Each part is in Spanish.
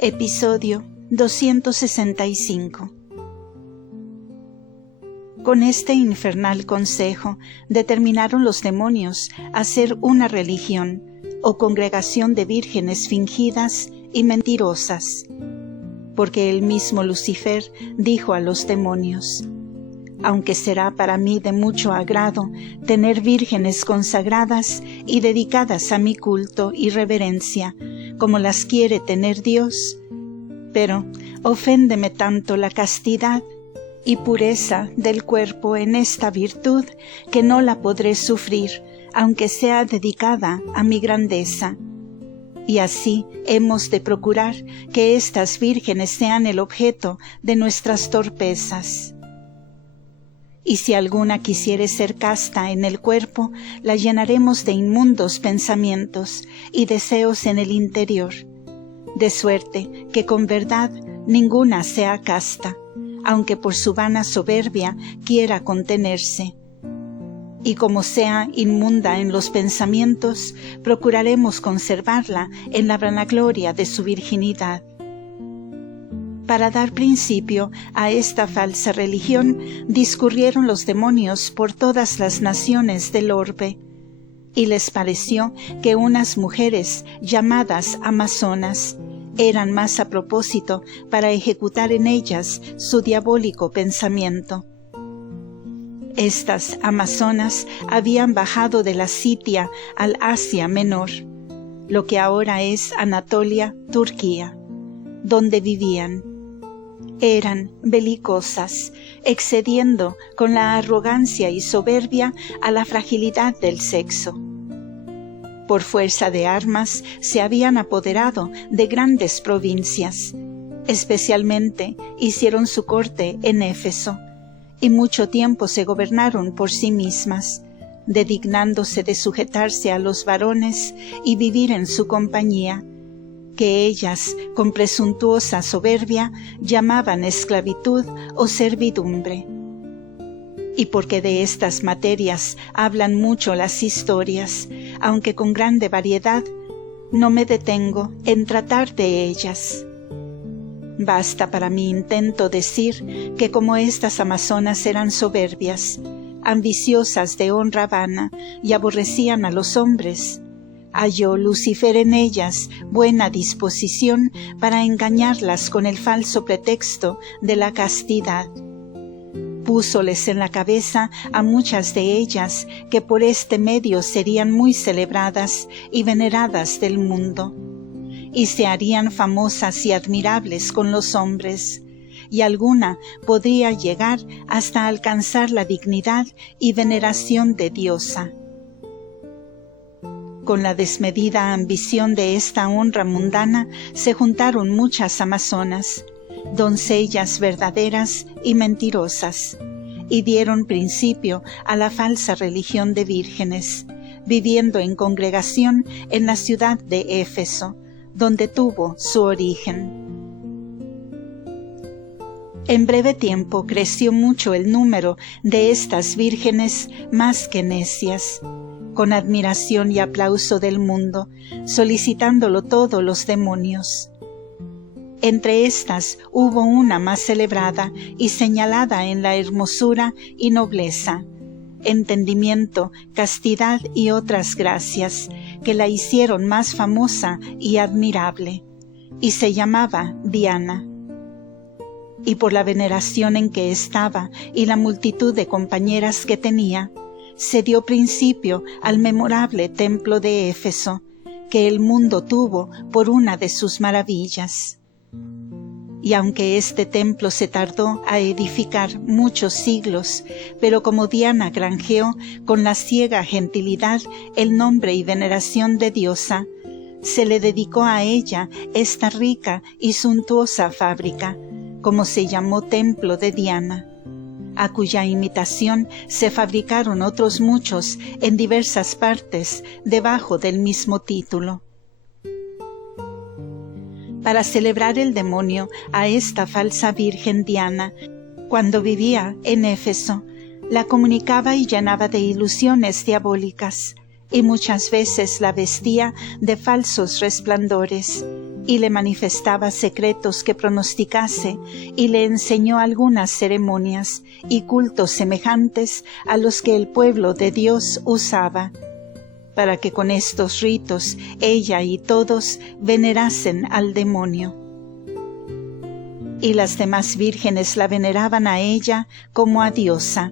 Episodio 265. Con este infernal consejo determinaron los demonios hacer una religión o congregación de vírgenes fingidas y mentirosas, porque el mismo Lucifer dijo a los demonios: aunque será para mí de mucho agrado tener vírgenes consagradas y dedicadas a mi culto y reverencia, como las quiere tener Dios, pero oféndeme tanto la castidad y pureza del cuerpo en esta virtud que no la podré sufrir, aunque sea dedicada a mi grandeza. Y así hemos de procurar que estas vírgenes sean el objeto de nuestras torpezas. Y si alguna quisiere ser casta en el cuerpo, la llenaremos de inmundos pensamientos y deseos en el interior, de suerte que con verdad ninguna sea casta, aunque por su vana soberbia quiera contenerse. Y como sea inmunda en los pensamientos, procuraremos conservarla en la vanagloria de su virginidad. Para dar principio a esta falsa religión, discurrieron los demonios por todas las naciones del orbe, y les pareció que unas mujeres llamadas amazonas eran más a propósito para ejecutar en ellas su diabólico pensamiento. Estas amazonas habían bajado de la Sitia al Asia Menor, lo que ahora es Anatolia, Turquía, donde vivían. Eran belicosas, excediendo con la arrogancia y soberbia a la fragilidad del sexo. Por fuerza de armas se habían apoderado de grandes provincias. Especialmente hicieron su corte en Éfeso, y mucho tiempo se gobernaron por sí mismas, dignándose de sujetarse a los varones y vivir en su compañía, que ellas, con presuntuosa soberbia, llamaban esclavitud o servidumbre. Y porque de estas materias hablan mucho las historias, aunque con grande variedad, no me detengo en tratar de ellas. Basta para mi intento decir que como estas amazonas eran soberbias, ambiciosas de honra vana y aborrecían a los hombres, halló Lucifer en ellas buena disposición para engañarlas con el falso pretexto de la castidad. Púsoles en la cabeza a muchas de ellas que por este medio serían muy celebradas y veneradas del mundo, y se harían famosas y admirables con los hombres, y alguna podría llegar hasta alcanzar la dignidad y veneración de diosa. Con la desmedida ambición de esta honra mundana se juntaron muchas amazonas, doncellas verdaderas y mentirosas, y dieron principio a la falsa religión de vírgenes, viviendo en congregación en la ciudad de Éfeso, donde tuvo su origen. En breve tiempo creció mucho el número de estas vírgenes más que necias, con admiración y aplauso del mundo, solicitándolo todos los demonios. Entre estas hubo una más celebrada y señalada en la hermosura y nobleza, entendimiento, castidad y otras gracias, que la hicieron más famosa y admirable, y se llamaba Diana. Y por la veneración en que estaba y la multitud de compañeras que tenía, se dio principio al memorable templo de Éfeso, que el mundo tuvo por una de sus maravillas. Y aunque este templo se tardó a edificar muchos siglos, pero como Diana granjeó con la ciega gentilidad el nombre y veneración de diosa, se le dedicó a ella esta rica y suntuosa fábrica, como se llamó Templo de Diana, a cuya imitación se fabricaron otros muchos en diversas partes debajo del mismo título. Para celebrar el demonio a esta falsa virgen Diana, cuando vivía en Éfeso, la comunicaba y llenaba de ilusiones diabólicas, y muchas veces la vestía de falsos resplandores, y le manifestaba secretos que pronosticase, y le enseñó algunas ceremonias y cultos semejantes a los que el pueblo de Dios usaba, para que con estos ritos ella y todos venerasen al demonio. Y las demás vírgenes la veneraban a ella como a diosa,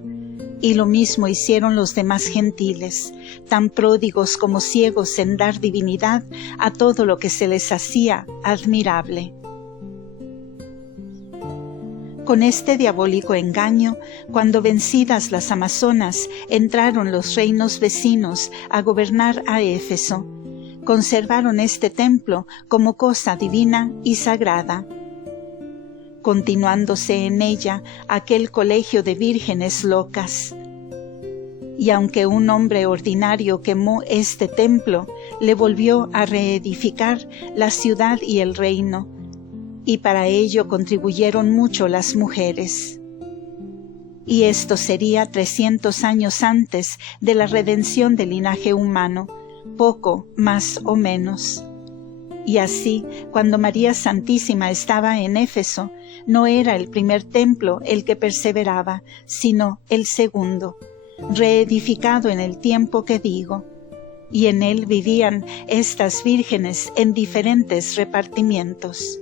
y lo mismo hicieron los demás gentiles, tan pródigos como ciegos en dar divinidad a todo lo que se les hacía admirable. Con este diabólico engaño, cuando vencidas las amazonas, entraron los reinos vecinos a gobernar a Éfeso. Conservaron este templo como cosa divina y sagrada, continuándose en ella aquel colegio de vírgenes locas. Y aunque un hombre ordinario quemó este templo, le volvió a reedificar la ciudad y el reino, y para ello contribuyeron mucho las mujeres. Y esto sería 300 años antes de la redención del linaje humano, poco más o menos. Y así, cuando María Santísima estaba en Éfeso, no era el primer templo el que perseveraba, sino el segundo, reedificado en el tiempo que digo, y en él vivían estas vírgenes en diferentes repartimientos.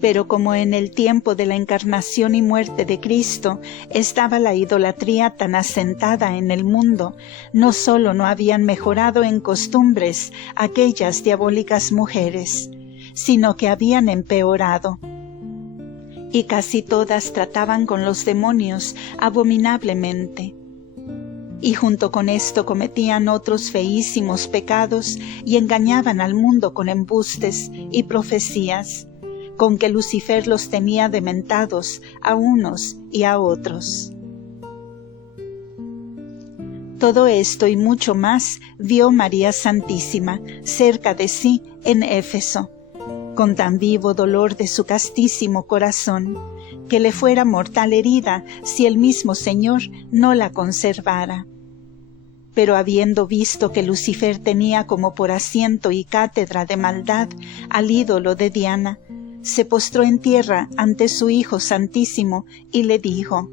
Pero como en el tiempo de la encarnación y muerte de Cristo estaba la idolatría tan asentada en el mundo, no solo no habían mejorado en costumbres aquellas diabólicas mujeres, sino que habían empeorado. Y casi todas trataban con los demonios abominablemente. Y junto con esto cometían otros feísimos pecados y engañaban al mundo con embustes y profecías, con que Lucifer los tenía dementados a unos y a otros. Todo esto y mucho más vio María Santísima cerca de sí en Éfeso, con tan vivo dolor de su castísimo corazón, que le fuera mortal herida si el mismo Señor no la conservara. Pero habiendo visto que Lucifer tenía como por asiento y cátedra de maldad al ídolo de Diana, se postró en tierra ante su Hijo Santísimo y le dijo: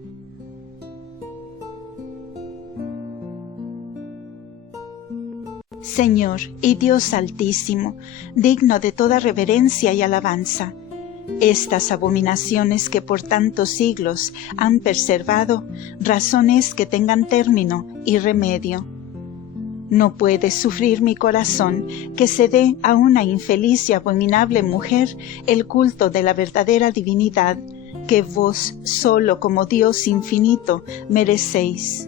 Señor y Dios Altísimo, digno de toda reverencia y alabanza, estas abominaciones que por tantos siglos han perseverado, razón es que tengan término y remedio. No puede sufrir mi corazón que se dé a una infeliz y abominable mujer el culto de la verdadera divinidad, que vos solo como Dios infinito merecéis.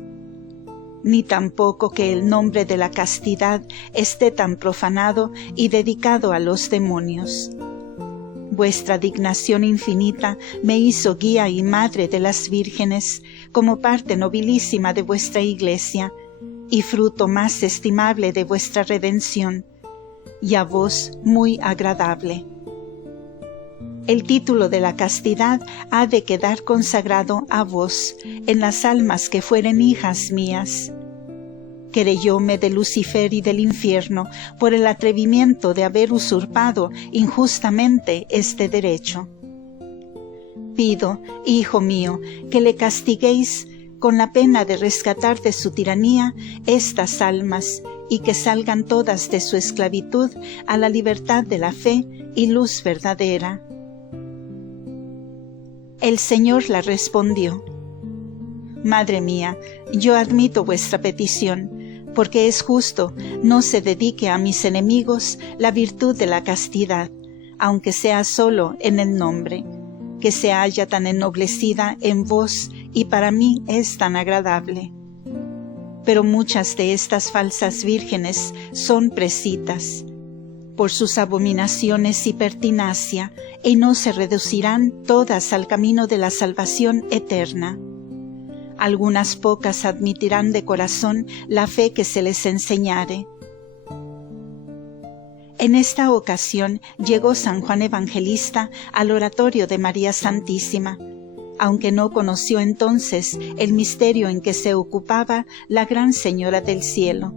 Ni tampoco que el nombre de la castidad esté tan profanado y dedicado a los demonios. Vuestra dignación infinita me hizo guía y madre de las vírgenes, como parte nobilísima de vuestra Iglesia, y fruto más estimable de vuestra redención, y a vos muy agradable. El título de la castidad ha de quedar consagrado a vos, en las almas que fueren hijas mías. Querellóme de Lucifer y del infierno por el atrevimiento de haber usurpado injustamente este derecho. Pido, hijo mío, que le castiguéis con la pena de rescatar de su tiranía estas almas, y que salgan todas de su esclavitud a la libertad de la fe y luz verdadera. El Señor la respondió: Madre mía, yo admito vuestra petición, porque es justo no se dedique a mis enemigos la virtud de la castidad, aunque sea solo en el nombre, que se halla tan ennoblecida en vos y para mí es tan agradable. Pero muchas de estas falsas vírgenes son presitas por sus abominaciones y pertinacia, y no se reducirán todas al camino de la salvación eterna. Algunas pocas admitirán de corazón la fe que se les enseñare. En esta ocasión llegó San Juan Evangelista al oratorio de María Santísima, aunque no conoció entonces el misterio en que se ocupaba la Gran Señora del Cielo,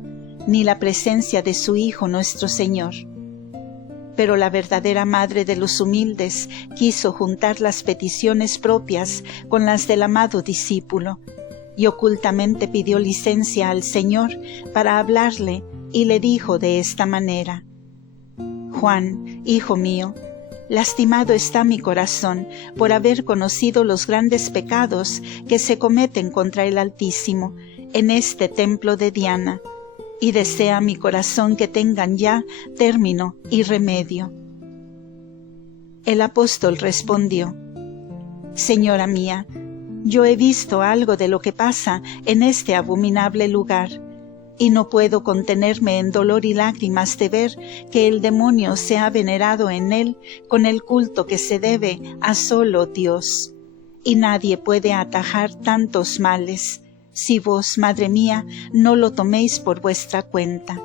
ni la presencia de su Hijo nuestro Señor. Pero la verdadera madre de los humildes quiso juntar las peticiones propias con las del amado discípulo, y ocultamente pidió licencia al Señor para hablarle, y le dijo de esta manera: Juan, hijo mío, lastimado está mi corazón por haber conocido los grandes pecados que se cometen contra el Altísimo en este templo de Diana, y desea mi corazón que tengan ya término y remedio. El apóstol respondió: Señora mía, yo he visto algo de lo que pasa en este abominable lugar, y no puedo contenerme en dolor y lágrimas de ver que el demonio se ha venerado en él con el culto que se debe a solo Dios, y nadie puede atajar tantos males, si vos, Madre mía, no lo toméis por vuestra cuenta.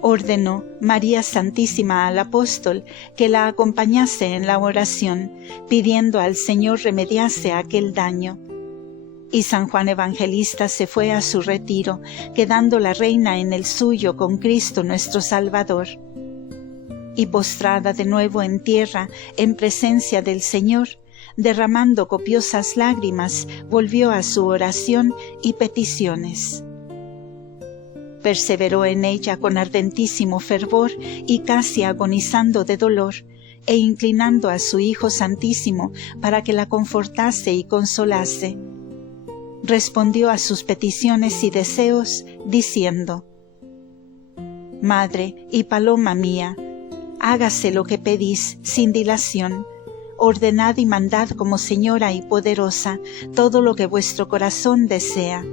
Ordenó María Santísima al apóstol que la acompañase en la oración, pidiendo al Señor remediase aquel daño. Y San Juan Evangelista se fue a su retiro, quedando la reina en el suyo con Cristo nuestro Salvador. Y postrada de nuevo en tierra, en presencia del Señor, derramando copiosas lágrimas, volvió a su oración y peticiones. Perseveró en ella con ardentísimo fervor y casi agonizando de dolor, e inclinando a su Hijo Santísimo para que la confortase y consolase. Respondió a sus peticiones y deseos, diciendo: Madre y paloma mía, hágase lo que pedís sin dilación. Ordenad y mandad como señora y poderosa todo lo que vuestro corazón desea.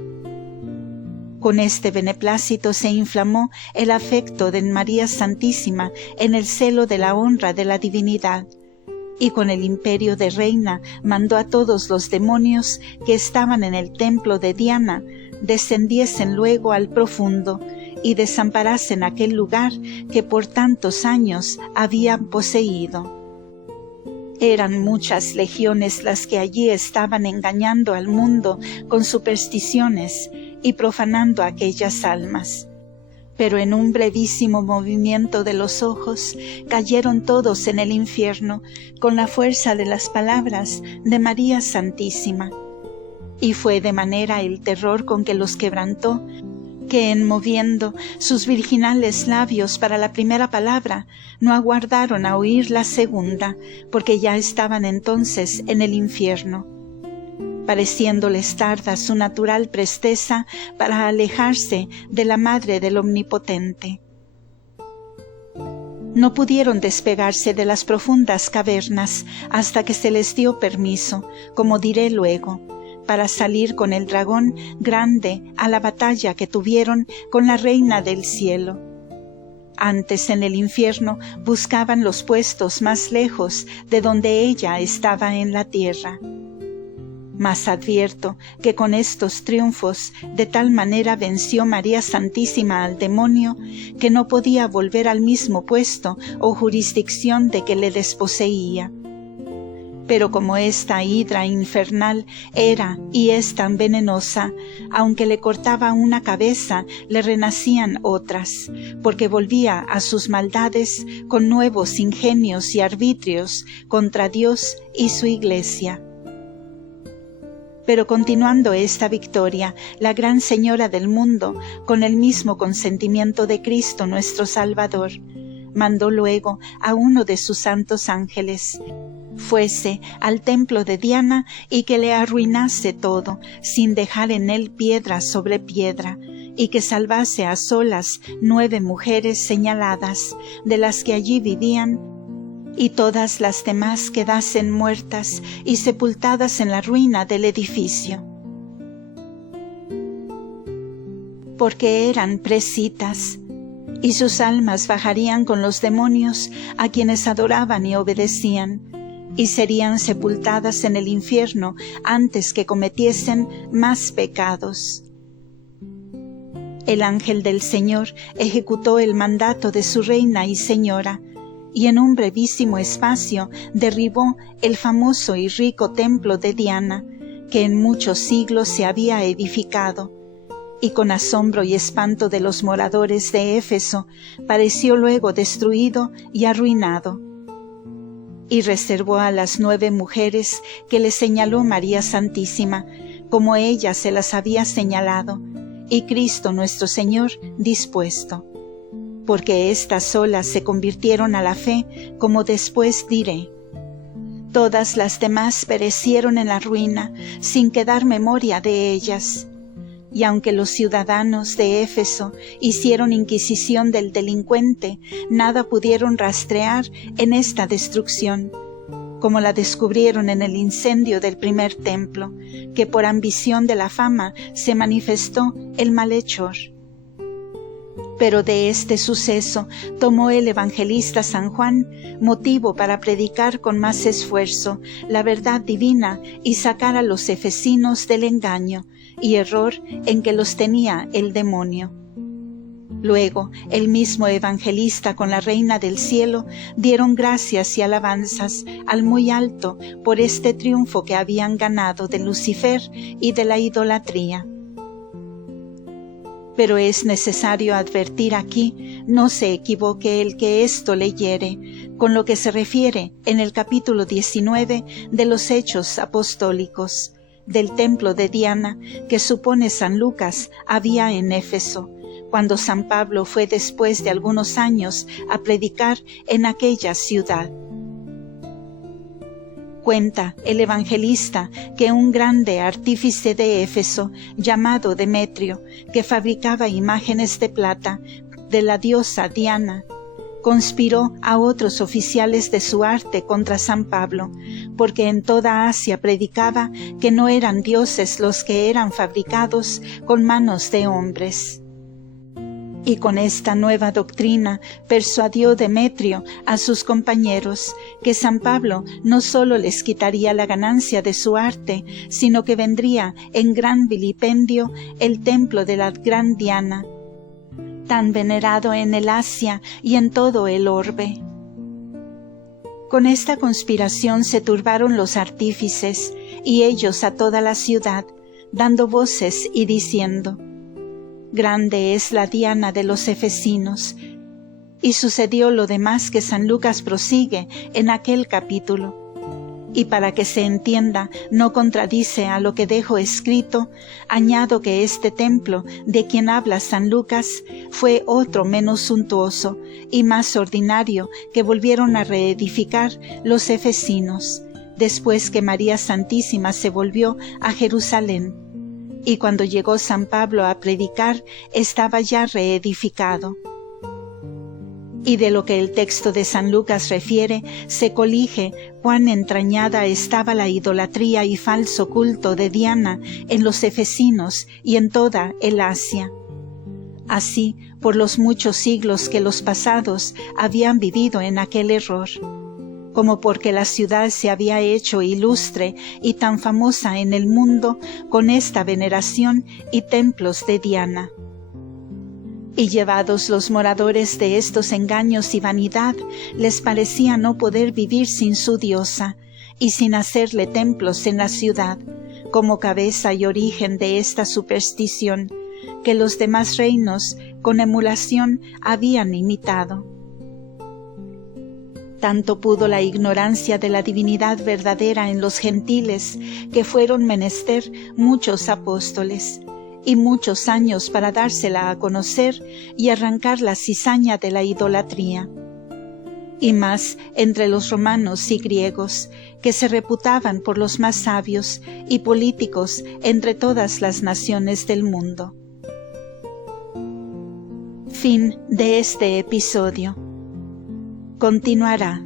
Con este beneplácito se inflamó el afecto de María Santísima en el celo de la honra de la divinidad, y con el imperio de reina mandó a todos los demonios que estaban en el templo de Diana descendiesen luego al profundo y desamparasen aquel lugar que por tantos años habían poseído. Eran muchas legiones las que allí estaban engañando al mundo con supersticiones y profanando aquellas almas. Pero en un brevísimo movimiento de los ojos cayeron todos en el infierno con la fuerza de las palabras de María Santísima. Y fue de manera el terror con que los quebrantó, que en moviendo sus virginales labios para la primera palabra, no aguardaron a oír la segunda, porque ya estaban entonces en el infierno, pareciéndoles tarda su natural presteza para alejarse de la Madre del Omnipotente. No pudieron despegarse de las profundas cavernas hasta que se les dio permiso, como diré luego, para salir con el dragón grande a la batalla que tuvieron con la Reina del Cielo. Antes en el infierno buscaban los puestos más lejos de donde ella estaba en la tierra. Mas advierto que con estos triunfos de tal manera venció María Santísima al demonio que no podía volver al mismo puesto o jurisdicción de que le desposeía. Pero como esta hidra infernal era y es tan venenosa, aunque le cortaba una cabeza, le renacían otras, porque volvía a sus maldades con nuevos ingenios y arbitrios contra Dios y su Iglesia. Pero continuando esta victoria, la Gran Señora del mundo, con el mismo consentimiento de Cristo nuestro Salvador, mandó luego a uno de sus santos ángeles, fuese al templo de Diana y que le arruinase todo, sin dejar en él piedra sobre piedra, y que salvase a solas 9 mujeres señaladas, de las que allí vivían, y todas las demás quedasen muertas y sepultadas en la ruina del edificio. Porque eran prescitas, y sus almas bajarían con los demonios a quienes adoraban y obedecían, y serían sepultadas en el infierno antes que cometiesen más pecados. El ángel del Señor ejecutó el mandato de su reina y señora, y en un brevísimo espacio derribó el famoso y rico templo de Diana, que en muchos siglos se había edificado, y con asombro y espanto de los moradores de Éfeso, pareció luego destruido y arruinado. Y reservó a las 9 mujeres que le señaló María Santísima, como ella se las había señalado, y Cristo nuestro Señor dispuesto. Porque éstas solas se convirtieron a la fe, como después diré. Todas las demás perecieron en la ruina, sin quedar memoria de ellas. Y aunque los ciudadanos de Éfeso hicieron inquisición del delincuente, nada pudieron rastrear en esta destrucción, como la descubrieron en el incendio del primer templo, que por ambición de la fama se manifestó el malhechor. Pero de este suceso tomó el evangelista San Juan motivo para predicar con más esfuerzo la verdad divina y sacar a los efesinos del engaño y error en que los tenía el demonio. Luego, el mismo evangelista con la Reina del Cielo dieron gracias y alabanzas al Muy Alto por este triunfo que habían ganado de Lucifer y de la idolatría. Pero es necesario advertir aquí, no se equivoque el que esto leyere, con lo que se refiere en el capítulo 19 de los Hechos Apostólicos, del templo de Diana que supone San Lucas había en Éfeso, cuando San Pablo fue después de algunos años a predicar en aquella ciudad. Cuenta el evangelista que un grande artífice de Éfeso, llamado Demetrio, que fabricaba imágenes de plata de la diosa Diana, conspiró a otros oficiales de su arte contra San Pablo, porque en toda Asia predicaba que no eran dioses los que eran fabricados con manos de hombres. Y con esta nueva doctrina persuadió Demetrio a sus compañeros que San Pablo no sólo les quitaría la ganancia de su arte, sino que vendría en gran vilipendio el templo de la gran Diana, tan venerado en el Asia y en todo el orbe. Con esta conspiración se turbaron los artífices, y ellos a toda la ciudad, dando voces y diciendo: Grande es la Diana de los efesinos. Y sucedió lo demás que San Lucas prosigue en aquel capítulo. Y para que se entienda, no contradice a lo que dejo escrito, añado que este templo, de quien habla San Lucas, fue otro menos suntuoso y más ordinario que volvieron a reedificar los efesinos, después que María Santísima se volvió a Jerusalén. Y cuando llegó San Pablo a predicar, estaba ya reedificado. Y de lo que el texto de San Lucas refiere, se colige cuán entrañada estaba la idolatría y falso culto de Diana en los efesinos y en toda el Asia. Así, por los muchos siglos que los pasados habían vivido en aquel error, como porque la ciudad se había hecho ilustre y tan famosa en el mundo con esta veneración y templos de Diana. Y llevados los moradores de estos engaños y vanidad, les parecía no poder vivir sin su diosa, y sin hacerle templos en la ciudad, como cabeza y origen de esta superstición, que los demás reinos con emulación habían imitado. Tanto pudo la ignorancia de la divinidad verdadera en los gentiles, que fueron menester muchos apóstoles, y muchos años para dársela a conocer y arrancar la cizaña de la idolatría. Y más entre los romanos y griegos, que se reputaban por los más sabios y políticos entre todas las naciones del mundo. Fin de este episodio. Continuará.